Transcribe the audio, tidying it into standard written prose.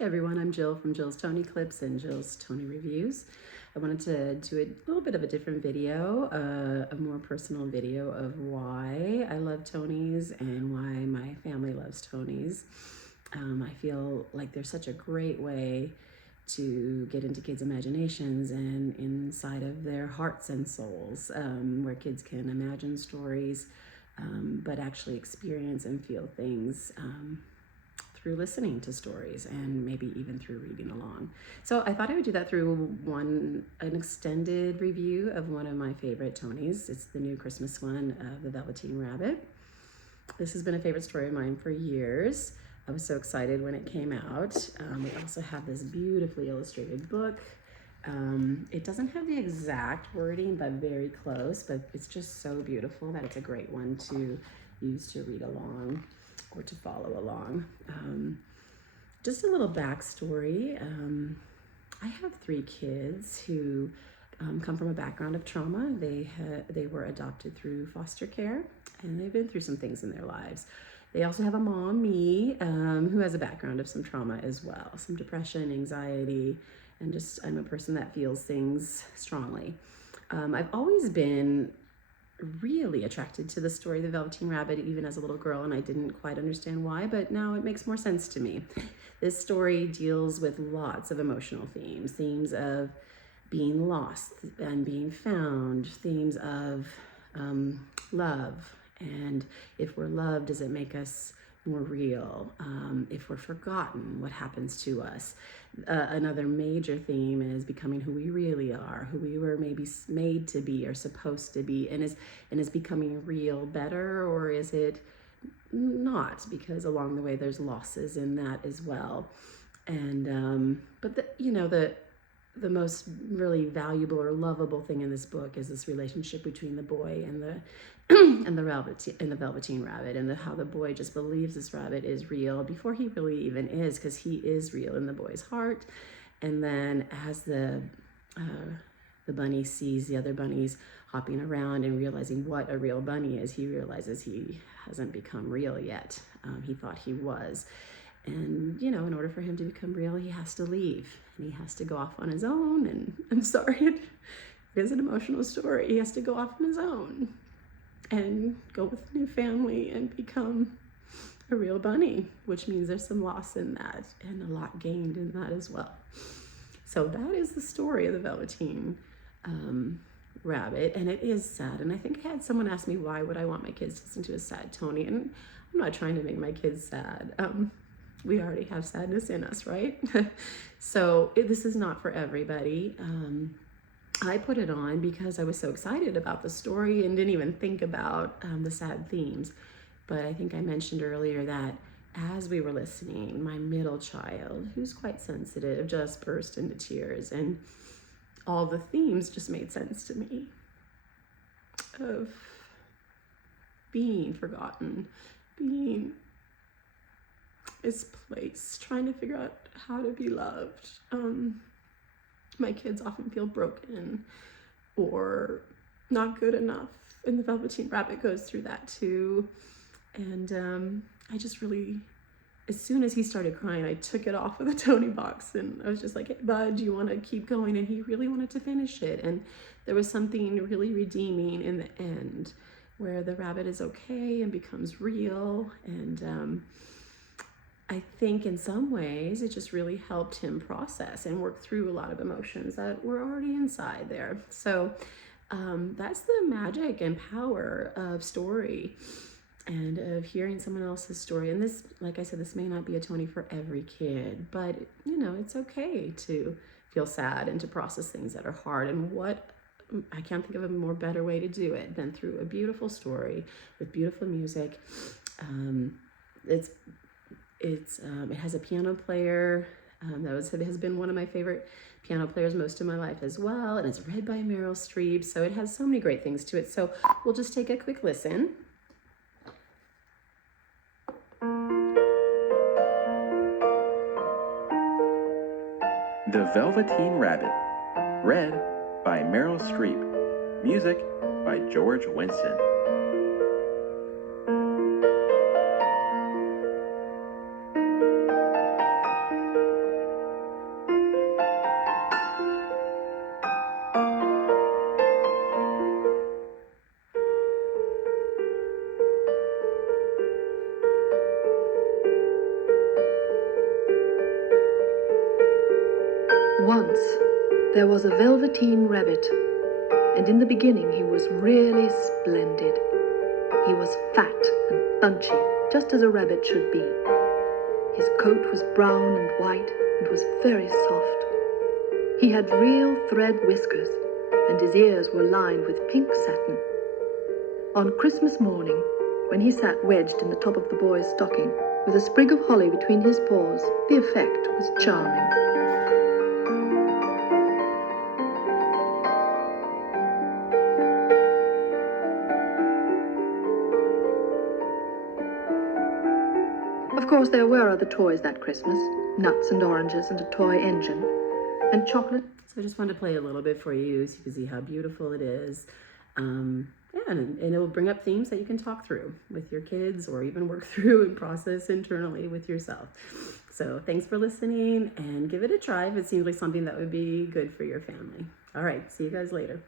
Hey everyone, I'm Jill from Jill's Tonie Clips and Jill's Tonie Reviews. I wanted to do a little bit of a different video, a more personal video of why I love Tonies and why my family loves Tonies. I feel like they're such a great way to get into kids' imaginations and inside of their hearts and souls, where kids can imagine stories, but actually experience and feel things through listening to stories and maybe even through reading along. So I thought I would do that through an extended review of one of my favorite Tonies. It's the new Christmas one of the Velveteen Rabbit. This has been a favorite story of mine for years. I was so excited when it came out. We also have this beautifully illustrated book. It doesn't have the exact wording, but very close, but it's just so beautiful that it's a great one to use to read along or to follow along. Just a little backstory. I have 3 kids who come from a background of trauma. They were adopted through foster care, and they've been through some things in their lives. They also have a mom, me, who has a background of some trauma as well, some depression, anxiety, and just I'm a person that feels things strongly. I've always been really attracted to the story of the Velveteen Rabbit, even as a little girl, and I didn't quite understand why, but now it makes more sense to me. This story deals with lots of emotional themes of being lost and being found, themes of love, and if we're loved, does it make us more real? If we're forgotten, what happens to us? Another major theme is becoming who we really are, who we were maybe made to be or supposed to be, and is becoming real better, or is it not? Because along the way there's losses in that as well. And but the most really valuable or lovable thing in this book is this relationship between the boy and the the Velveteen Rabbit, and how the boy just believes this rabbit is real before he really even is, because he is real in the boy's heart. And then as the bunny sees the other bunnies hopping around and realizing what a real bunny is, he realizes he hasn't become real yet. He thought he was. And, in order for him to become real, he has to leave, and he has to go off on his own. And I'm sorry, it is an emotional story. He has to go off on his own and go with a new family and become a real bunny, which means there's some loss in that and a lot gained in that as well. So that is the story of the Velveteen Rabbit, and it is sad. And I think I had someone ask me, why would I want my kids to listen to a sad Tonie? And I'm not trying to make my kids sad. We already have sadness in us, right? So this is not for everybody. I put it on because I was so excited about the story and didn't even think about the sad themes. But I think I mentioned earlier that as we were listening, my middle child, who's quite sensitive, just burst into tears, and all the themes just made sense to me of being forgotten, being misplaced, trying to figure out how to be loved. My kids often feel broken or not good enough, and the Velveteen Rabbit goes through that too. And I just really, as soon as he started crying, I took it off of the Toniebox, and I was just like, hey bud, do you want to keep going? And he really wanted to finish it, and there was something really redeeming in the end where the rabbit is okay and becomes real. And I think in some ways it just really helped him process and work through a lot of emotions that were already inside there. So that's the magic and power of story and of hearing someone else's story. And this, like I said, this may not be a Tonie for every kid, but it's okay to feel sad and to process things that are hard. And I can't think of a more better way to do it than through a beautiful story with beautiful music. It has a piano player that has been one of my favorite piano players most of my life as well, and it's read by Meryl Streep, so it has so many great things to it. So we'll just take a quick listen. The Velveteen Rabbit, read by Meryl Streep, music by George Winston. Once, there was a Velveteen rabbit, and in the beginning he was really splendid. He was fat and bunchy, just as a rabbit should be. His coat was brown and white and was very soft. He had real thread whiskers, and his ears were lined with pink satin. On Christmas morning, when he sat wedged in the top of the boy's stocking, with a sprig of holly between his paws, the effect was charming. Of course, there were other toys that Christmas, nuts and oranges and a toy engine, and chocolate. So I just wanted to play a little bit for you so you can see how beautiful it is. Yeah, and it will bring up themes that you can talk through with your kids or even work through and process internally with yourself. So thanks for listening, and give it a try if it seems like something that would be good for your family. All right, see you guys later.